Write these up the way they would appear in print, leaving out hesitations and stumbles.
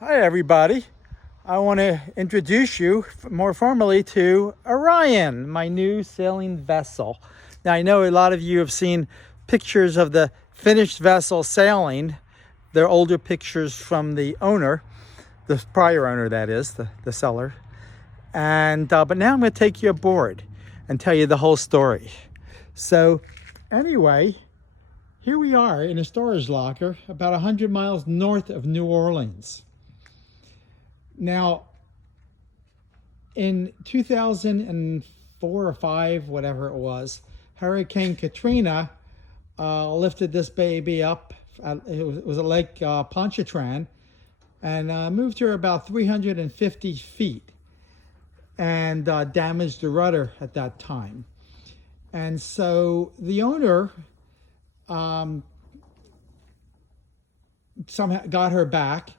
Hi everybody. I want to introduce you more formally to Orion, my new sailing vessel. Now I know a lot of you have seen pictures of the finished vessel sailing. They're older pictures from the owner, the prior owner that is, the seller. And but now I'm going to take you aboard and tell you the whole story. So anyway, here we are in a storage locker about 100 miles north of New Orleans. Now, in 2004 or 5, whatever it was, Hurricane Katrina lifted this baby up. It was a Lake Pontchartrain, and moved her about 350 feet and damaged the rudder at that time. And so the owner somehow got her back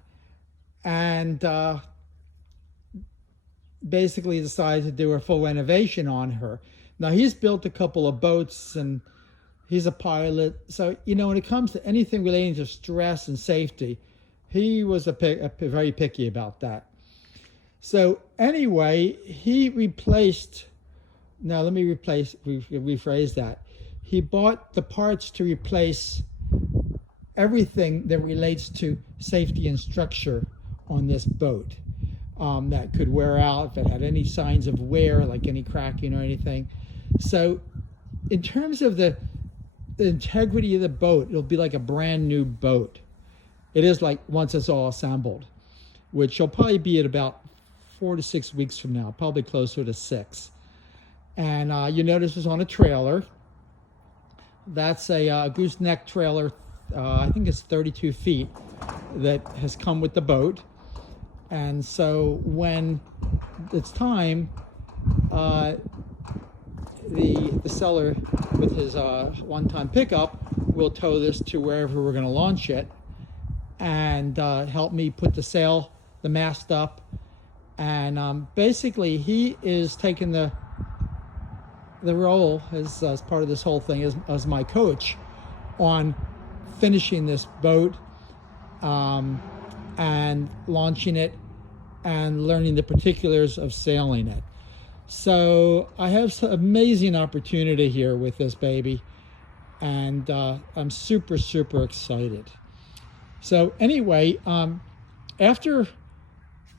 and basically decided to do a full renovation on her. Now, he's built a couple of boats and he's a pilot. So, when it comes to anything relating to stress and safety, he was very picky about that. So anyway, he replaced, now let me rephrase that. He bought the parts to replace everything that relates to safety and structure on this boat that could wear out if it had any signs of wear, like any cracking or anything. So in terms of the integrity of the boat, it'll be like a brand new boat. It is like once it's all assembled, which will probably be at about 4 to 6 weeks from now, probably closer to 6. And you notice it's on a trailer. That's a gooseneck trailer. I think it's 32 feet that has come with the boat. And so when it's time, the seller with his one-ton pickup will tow this to wherever we're going to launch it and help me put the mast up. And basically he is taking the role as part of this whole thing as my coach on finishing this boat and launching it and learning the particulars of sailing it. So I have some amazing opportunity here with this baby, and I'm super, super excited. So anyway, after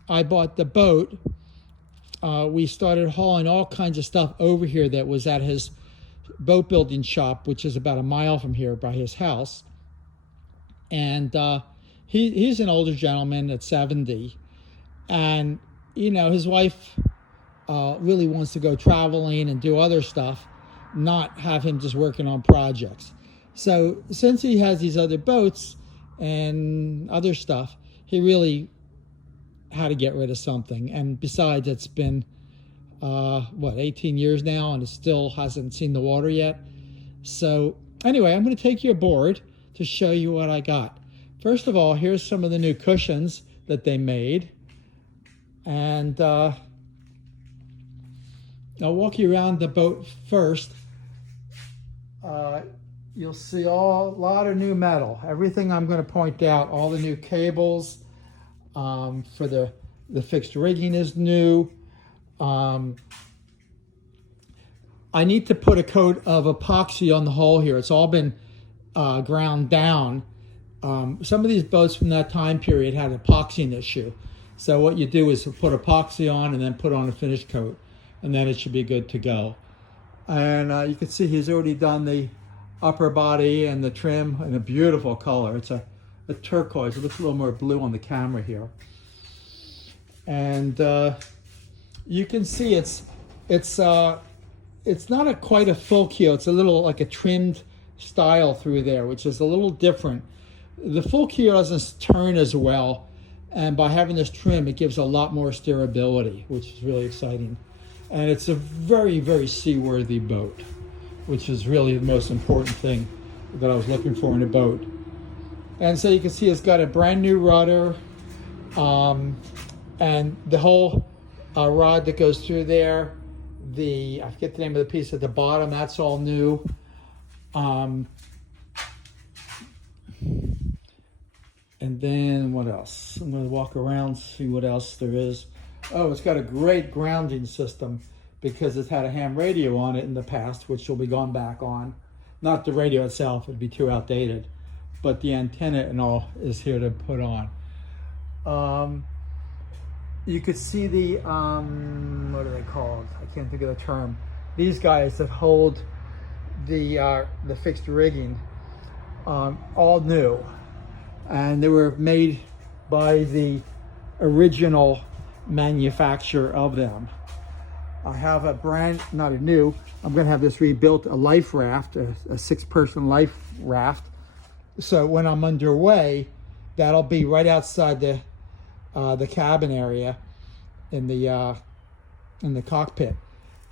I bought the boat, we started hauling all kinds of stuff over here that was at his boat building shop, which is about a mile from here by his house. And he's an older gentleman at 70. And, his wife really wants to go traveling and do other stuff, not have him just working on projects. So since he has these other boats and other stuff, he really had to get rid of something. And besides, it's been 18 years now, and it still hasn't seen the water yet. So anyway, I'm going to take you aboard to show you what I got. First of all, here's some of the new cushions that they made, and I'll walk you around the boat first. You'll see a lot of new metal. Everything I'm going to point out, all the new cables for the fixed rigging is new. I need to put a coat of epoxy on the hull here. It's all been ground down. Some of these boats from that time period had an epoxying issue. So what you do is put epoxy on and then put on a finish coat, and then it should be good to go. And you can see he's already done the upper body and the trim in a beautiful color. It's a turquoise. It looks a little more blue on the camera here. And you can see it's not quite a full keel. It's a little like a trimmed style through there, which is a little different. The full keel doesn't turn as well, and by having this trim, it gives a lot more steerability, which is really exciting. And it's a very, very seaworthy boat, which is really the most important thing that I was looking for in a boat. And so you can see it's got a brand new rudder, and the whole rod that goes through there, I forget the name of the piece at the bottom, that's all new. And then what else? I'm going to walk around, see what else there is. Oh, it's got a great grounding system because it's had a ham radio on it in the past, which will be gone back on. Not the radio itself, it'd be too outdated, but the antenna and all is here to put on. You could see the, what are they called? I can't think of the term. These guys that hold the fixed rigging, all new. And they were made by the original manufacturer of them. I have a brand, not a new, I'm gonna have this rebuilt, a life raft, a 6-person life raft. So when I'm underway, that'll be right outside the cabin area in the cockpit.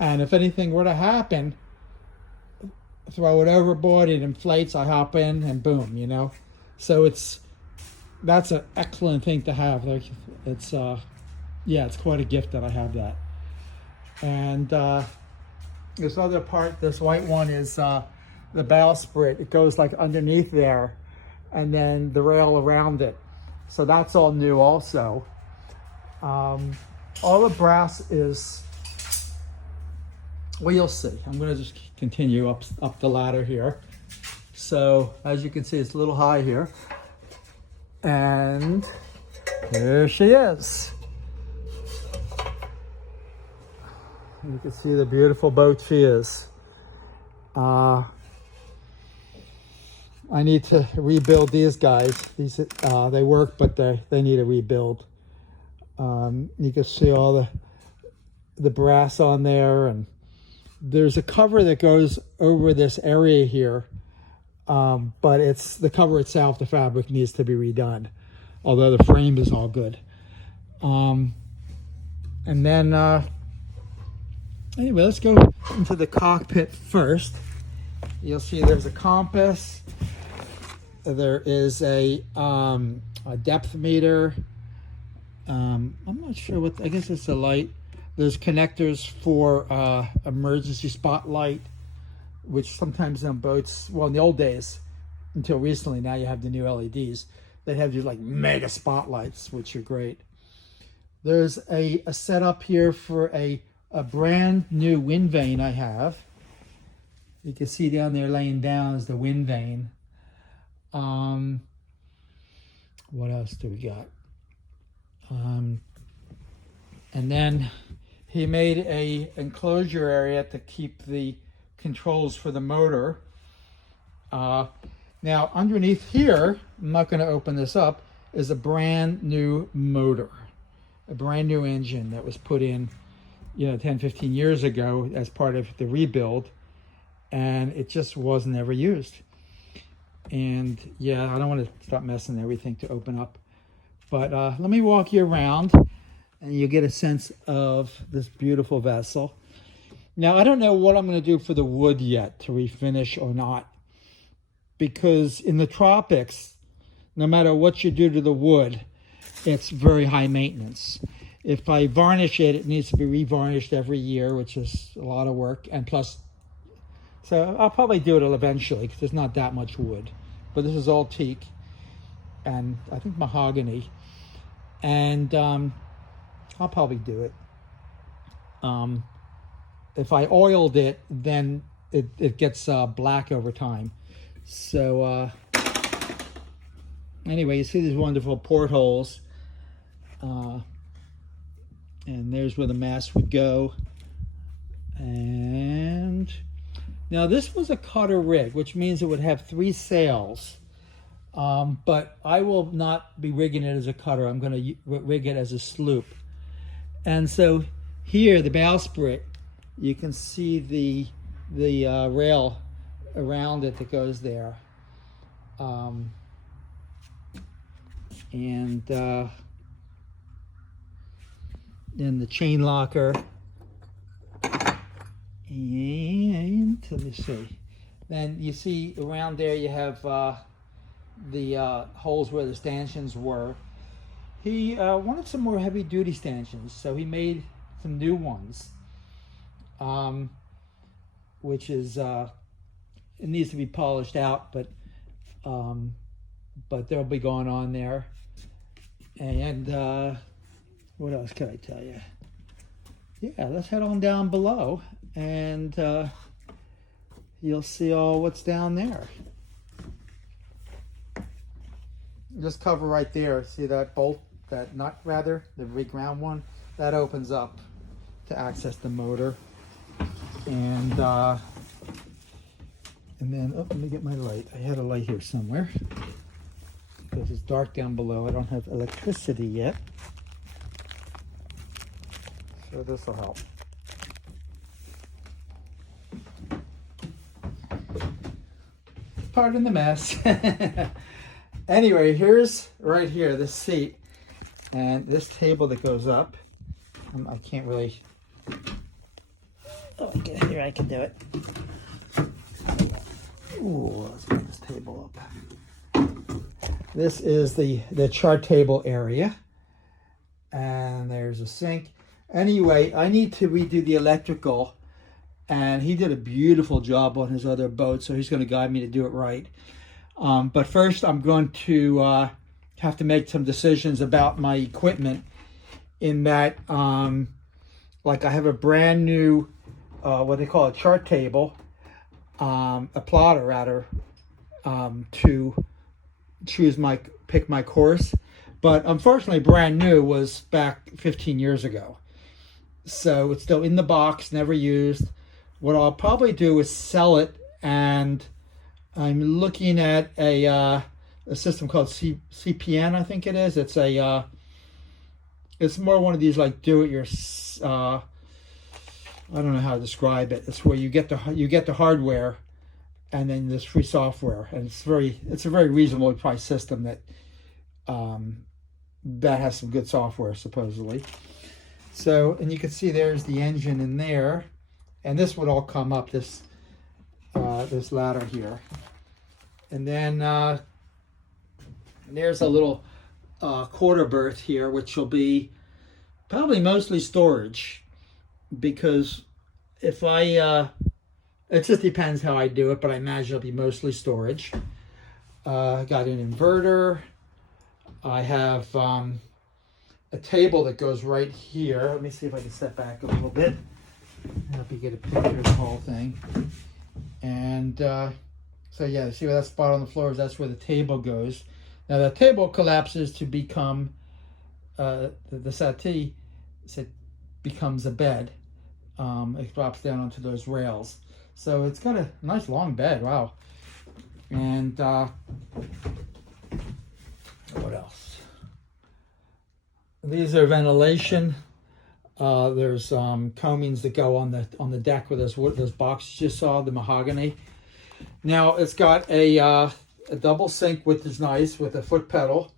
And if anything were to happen, throw it overboard, it inflates, I hop in and boom, you know. So that's an excellent thing to have. Like it's yeah, it's quite a gift that I have that. And this other part, this white one, is the bowsprit. It goes like underneath there, and then the rail around it. So that's all new also. All the brass is, well, you'll see. I'm going to just continue up the ladder here. So as you can see, it's a little high here. And there she is. You can see the beautiful boat she is. I need to rebuild these guys. These they work, but they need a rebuild. You can see all the brass on there, and there's a cover that goes over this area here, but it's the cover itself. The fabric needs to be redone, although the frame is all good. And then anyway, let's go into the cockpit first. You'll see there's a compass. There is a depth meter. I'm not sure what, I guess it's a light. There's connectors for emergency spotlight, which sometimes on boats, well, in the old days, until recently, now you have the new LEDs, they have these like mega spotlights, which are great. There's a setup here for a brand new wind vane I have. You can see down there laying down is the wind vane. What else do we got? And then he made a enclosure area to keep the controls for the motor. Now underneath here, I'm not going to open this up, is a brand new motor, a brand new engine that was put in, 10, 15 years ago as part of the rebuild, and it just wasn't ever used. And yeah, I don't want to start messing everything to open up, but let me walk you around and you get a sense of this beautiful vessel. Now, I don't know what I'm going to do for the wood yet, to refinish or not, because in the tropics, no matter what you do to the wood, it's very high maintenance. If I varnish it, it needs to be revarnished every year, which is a lot of work. And plus, so I'll probably do it eventually because there's not that much wood. But this is all teak and I think mahogany. And I'll probably do it. If I oiled it, then it gets black over time. So anyway, you see these wonderful portholes. And there's where the mast would go. And now this was a cutter rig, which means it would have 3 sails. But I will not be rigging it as a cutter. I'm going to rig it as a sloop. And so here, the bowsprit, you can see the rail around it that goes there. And then the chain locker. And let me see. Then you see around there you have the holes where the stanchions were. He wanted some more heavy duty stanchions, so he made some new ones, which is, it needs to be polished out, but but they'll be going on there. And what else can I tell you? Yeah, let's head on down below, and you'll see all what's down there. Just cover right there. See that bolt, that nut rather, the big round one? That opens up to access the motor. And then, oh, let me get my light. I had a light here somewhere because it's dark down below. I don't have electricity yet. So this will help. Pardon the mess. Anyway, here's right here this seat and this table that goes up. I can't really. Oh, get here, I can do it. Ooh, let's bring this table up. This is the chart table area, and there's a sink. Anyway, I need to redo the electrical, and he did a beautiful job on his other boat, so he's going to guide me to do it right. But first, I'm going to have to make some decisions about my equipment, in that, like I have a brand new, what they call a chart table, a plotter rather, to pick my course. But unfortunately, brand new was back 15 years ago. So it's still in the box, never used. What I'll probably do is sell it, and I'm looking at a system called CPN, I think it is. It's a it's more one of these like do-it-your I don't know how to describe it. It's where you get the hardware, and then there's free software, and it's a very reasonably priced system that that has some good software supposedly. So, and you can see there's the engine in there, and this would all come up this ladder here, and then there's a little quarter berth here, which will be probably mostly storage, because if I it just depends how I do it, but I imagine it'll be mostly storage. I got an inverter. I have a table that goes right here. Let me see if I can step back a little bit. Help you get a picture of the whole thing. And so yeah, see where that spot on the floor is? That's where the table goes. Now the table collapses to become the settee. It becomes a bed. It drops down onto those rails. So it's got a nice long bed. Wow. And what else? These are ventilation. There's combings that go on the deck with those boxes you saw, the mahogany. Now it's got a double sink, which is nice, with a foot pedal,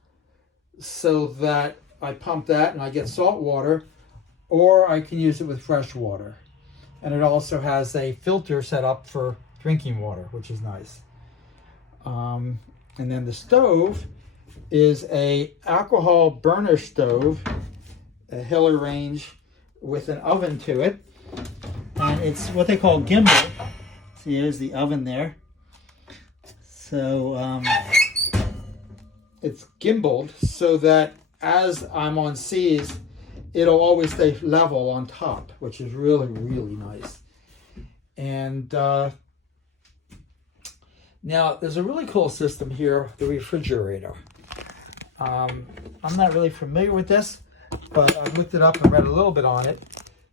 so that I pump that and I get salt water, or I can use it with fresh water. And it also has a filter set up for drinking water, which is nice. And then the stove is a alcohol burner stove, a Hiller range with an oven to it, and it's what they call gimbal. See, here's the oven there. So it's gimbaled so that as I'm on seas, it'll always stay level on top, which is really, really nice. And now there's a really cool system here, the refrigerator. I'm not really familiar with this, but I looked it up and read a little bit on it.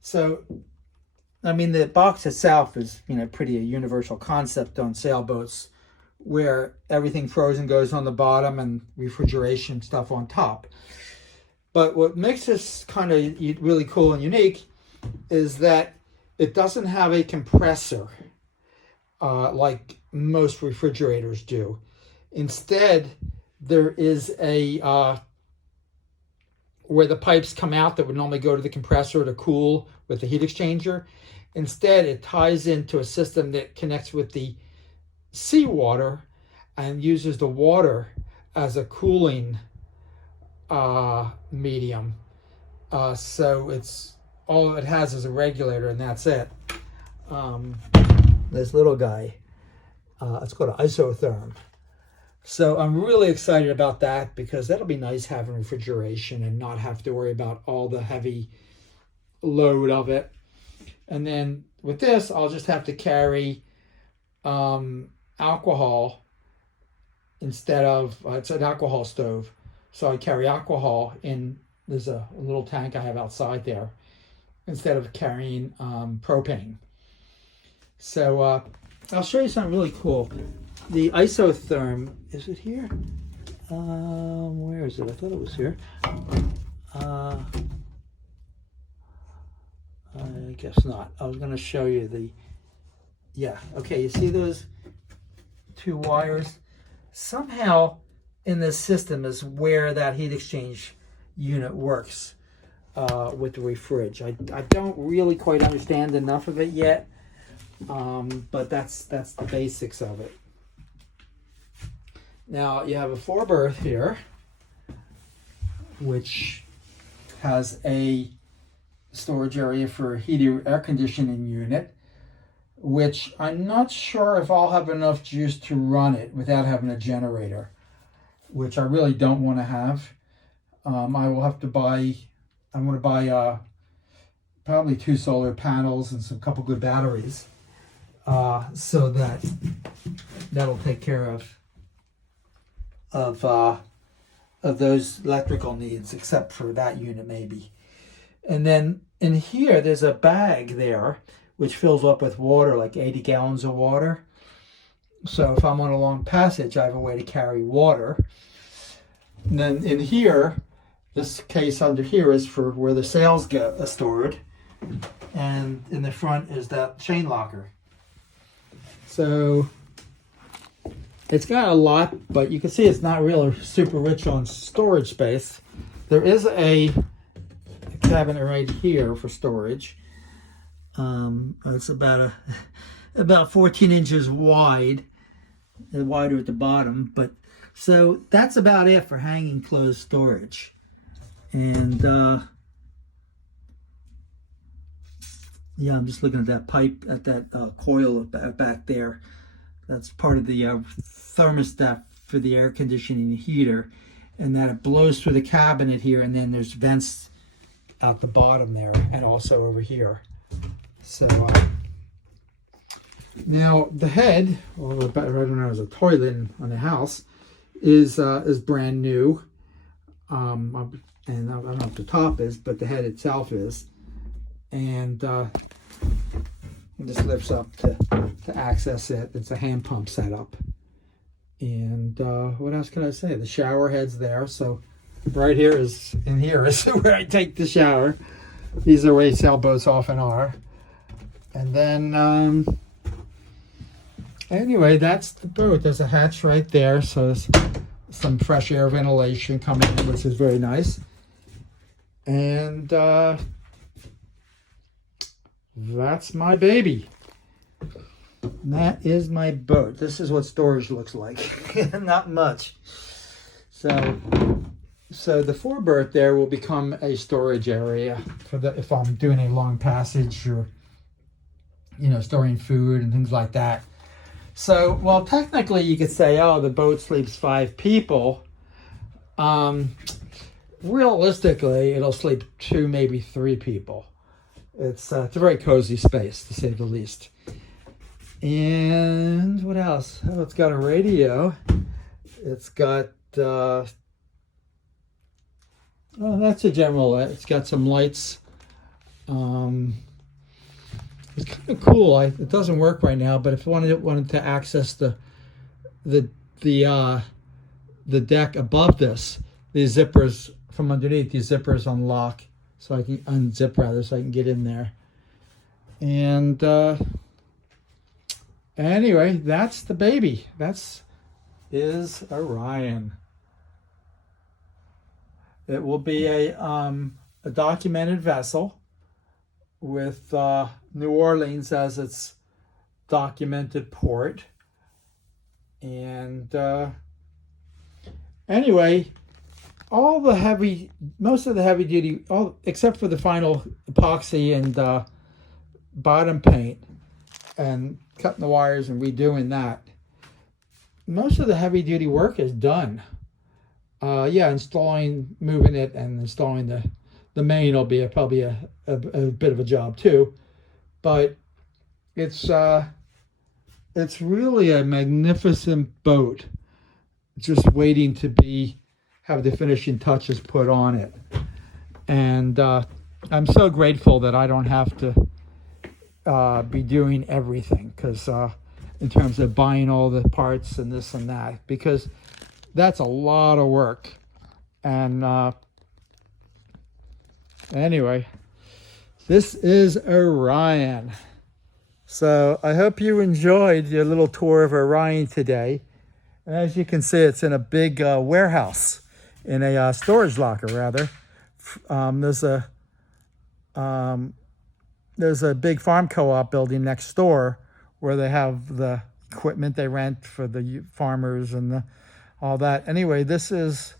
So, I mean, the box itself is, pretty a universal concept on sailboats, where everything frozen goes on the bottom and refrigeration stuff on top. But what makes this kind of really cool and unique is that it doesn't have a compressor like most refrigerators do. Instead, there is a where the pipes come out that would normally go to the compressor to cool with the heat exchanger. Instead, it ties into a system that connects with the seawater and uses the water as a cooling medium. So it's all it has is a regulator, and that's it. This little guy, it's called an isotherm. So I'm really excited about that because that'll be nice having refrigeration and not have to worry about all the heavy load of it. And then with this, I'll just have to carry alcohol instead of, it's an alcohol stove. So I carry alcohol in, there's a little tank I have outside there, instead of carrying propane. So I'll show you something really cool. The isotherm, is it here? Where is it? I thought it was here. I guess not. I was going to show you the, yeah, okay, you see those two wires? Somehow in this system is where that heat exchange unit works with the refrig. I don't really quite understand enough of it yet, but that's the basics of it. Now you have a 4-berth here, which has a storage area for heated air conditioning unit, which I'm not sure if I'll have enough juice to run it without having a generator, which I really don't want to have. I will have to buy, I'm going to buy probably 2 solar panels and some couple good batteries, so that'll take care of those electrical needs, except for that unit maybe. And then in here, there's a bag there which fills up with water, like 80 gallons of water. So if I'm on a long passage, I have a way to carry water. And then in here, this case under here is for where the sails get stored. And in the front is that chain locker. So it's got a lot, but you can see it's not really super rich on storage space. There is a cabinet right here for storage. It's about 14 inches wide, wider at the bottom, but so that's about it for hanging closed storage. And yeah, I'm just looking at that pipe, at that coil back there. That's part of the thermostat for the air conditioning heater, and that it blows through the cabinet here, and then there's vents out the bottom there, and also over here. So now the head, or I don't know, as a toilet on the house, is brand new, and I don't know if the top is, but the head itself is, and it just lifts up to access it. It's a hand pump setup. And what else can I say? The shower head's there, so right here is where I take the shower. These are where sailboats often are. And then anyway, that's the boat. There's a hatch right there, so there's some fresh air ventilation coming in, which is very nice. And that's my baby. That is my boat. This is what storage looks like. Not much. So the 4-berth there will become a storage area for if I'm doing a long passage, or storing food and things like that. So, well, technically you could say, oh, the boat sleeps 5 people. Realistically, it'll sleep 2, maybe 3 people. It's a very cozy space, to say the least. And what else? Oh, it's got a radio. It's got that's a general. It's got some lights. It's kind of cool. It doesn't work right now, but if I wanted to access the deck above this, these zippers from underneath, these zippers unlock, so I can unzip rather, so I can get in there. And anyway, that's the baby. Is Orion. It will be a documented vessel with New Orleans as its documented port. And anyway, most of the heavy duty, except for the final epoxy and bottom paint and cutting the wires and redoing that, most of the heavy duty work is done. Yeah, moving it and installing the main will be probably a bit of a job too. But it's really a magnificent boat, just waiting to have the finishing touches put on it. And I'm so grateful that I don't have to be doing everything, because in terms of buying all the parts and this and that, because that's a lot of work. And anyway, this is Orion. So I hope you enjoyed your little tour of Orion today. And as you can see, it's in a big warehouse, in a storage locker rather. There's a big farm co-op building next door where they have the equipment they rent for the farmers and all that. Anyway, this is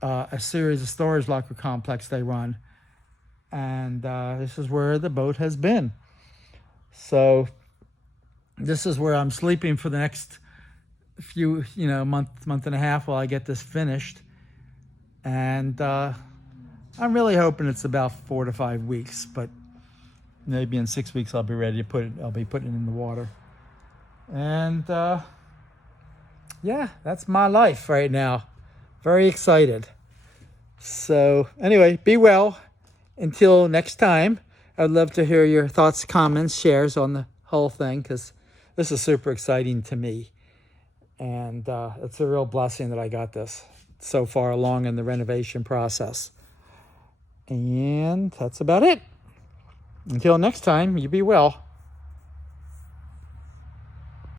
a series of storage locker complex they run. And this is where the boat has been. So this is where I'm sleeping for the next few, month and a half while I get this finished. And I'm really hoping it's about 4 to 5 weeks, but maybe in 6 weeks I'll be ready to I'll be putting it in the water. And yeah, that's my life right now. Very excited. So anyway, be well. Until next time, I'd love to hear your thoughts, comments, shares on the whole thing, because this is super exciting to me. And it's a real blessing that I got this so far along in the renovation process. And that's about it. Until next time, you be well.